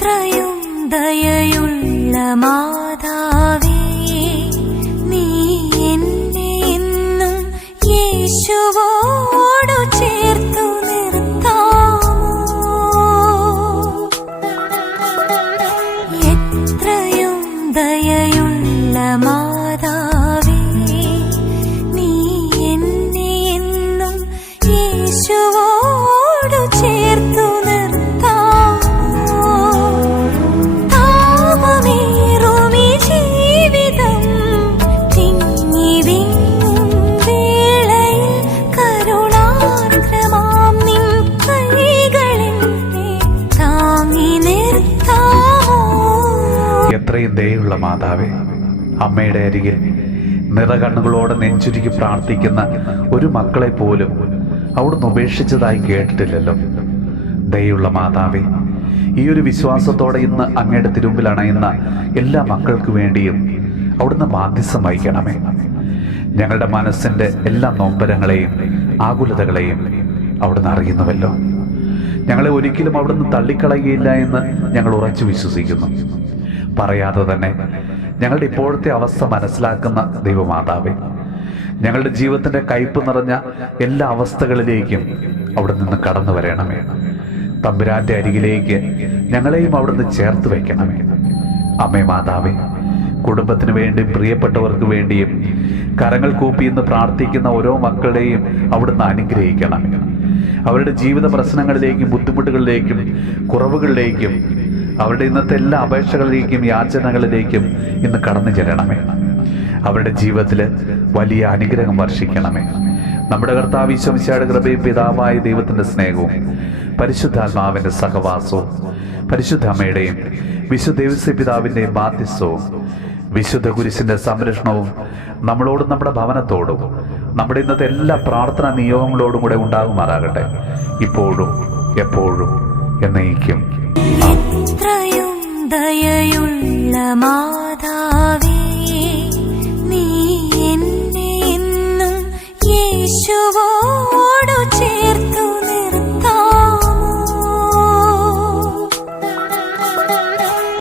എത്രയും ദയയുള്ള മാതാവേ, നീ എന്നെ എന്നും യേശുവോടു ചേർത്തു നിർത്താമോ? എത്രയും ദയയുള്ള മാതാവേ, നീ എന്നെ എന്നും യേശുവോടു ചേർത്തു എത്രയും ദയുള്ള മാതാവേ, അമ്മയുടെ അരികിൽ നിറകണ്ണുകളോടെ നെഞ്ചുരുക്കി പ്രാർത്ഥിക്കുന്ന ഒരു മക്കളെ പോലും അവിടുന്ന് ഉപേക്ഷിച്ചതായി കേട്ടിട്ടില്ലല്ലോ. ദയുള്ള മാതാവേ, ഈ ഒരു വിശ്വാസത്തോടെ ഇന്ന് അങ്ങയുടെ തിരുമ്പിൽ അണയുന്ന എല്ലാ മക്കൾക്ക് വേണ്ടിയും അവിടുന്ന് മാധ്യസ്ഥം വഹിക്കണമേ. ഞങ്ങളുടെ മനസ്സിൻ്റെ എല്ലാ നൊമ്പരങ്ങളെയും ആകുലതകളെയും അവിടുന്ന് അറിയുന്നുവല്ലോ. ഞങ്ങളെ ഒരിക്കലും അവിടുന്ന് തള്ളിക്കളയുകയില്ല എന്ന് ഞങ്ങൾ ഉറച്ചു വിശ്വസിക്കുന്നു. പറയാതെ തന്നെ ഞങ്ങളുടെ ഇപ്പോഴത്തെ അവസ്ഥ മനസ്സിലാക്കുന്ന ദൈവമാതാവേ, ഞങ്ങളുടെ ജീവിതത്തിൻ്റെ കയ്പ് നിറഞ്ഞ എല്ലാ അവസ്ഥകളിലേക്കും അവിടെ നിന്ന് കടന്നു വരണമേ. തമ്പുരാന്റെ അരികിലേക്ക് ഞങ്ങളെയും അവിടുന്ന് ചേർത്ത് വയ്ക്കണമേ. അമ്മേ മാതാവേ, കുടുംബത്തിന് വേണ്ടിയും പ്രിയപ്പെട്ടവർക്ക് വേണ്ടിയും കരങ്ങൾ കൂപ്പി ഇന്ന് പ്രാർത്ഥിക്കുന്ന ഓരോ മക്കളെയും അവിടുന്ന് അനുഗ്രഹിക്കണമേ. അവരുടെ ജീവിത പ്രശ്നങ്ങളിലേക്കും ബുദ്ധിമുട്ടുകളിലേക്കും കുറവുകളിലേക്കും അവരുടെ ഇന്നത്തെ എല്ലാ അപേക്ഷകളിലേക്കും യാചനകളിലേക്കും ഇന്ന് കടന്നു ചെല്ലണമേ. അവരുടെ ജീവിതത്തിൽ വലിയ അനുഗ്രഹം വർഷിക്കണമേ. നമ്മുടെ കർത്താവ് ഈശോ മിശിഹായുടെ കൃപയും പിതാവായ ദൈവത്തിൻ്റെ സ്നേഹവും പരിശുദ്ധാത്മാവിൻ്റെ സഹവാസവും പരിശുദ്ധ അമ്മയുടെയും വിശുദ്ധ ദേവസ്യ പിതാവിൻ്റെയും ബാധ്യസ്ഥവും വിശുദ്ധ കുരിശിൻ്റെ സംരക്ഷണവും നമ്മളോടും നമ്മുടെ ഭവനത്തോടും നമ്മുടെ ഇന്നത്തെ എല്ലാ പ്രാർത്ഥനാ നിയോഗങ്ങളോടും കൂടെ ഉണ്ടാകുമാറാകട്ടെ, ഇപ്പോഴും എപ്പോഴും എന്നേക്കും. എത്രയും ദയയുള്ള മാതാവേ, നീ എന്നെ എന്നും യേശുവോ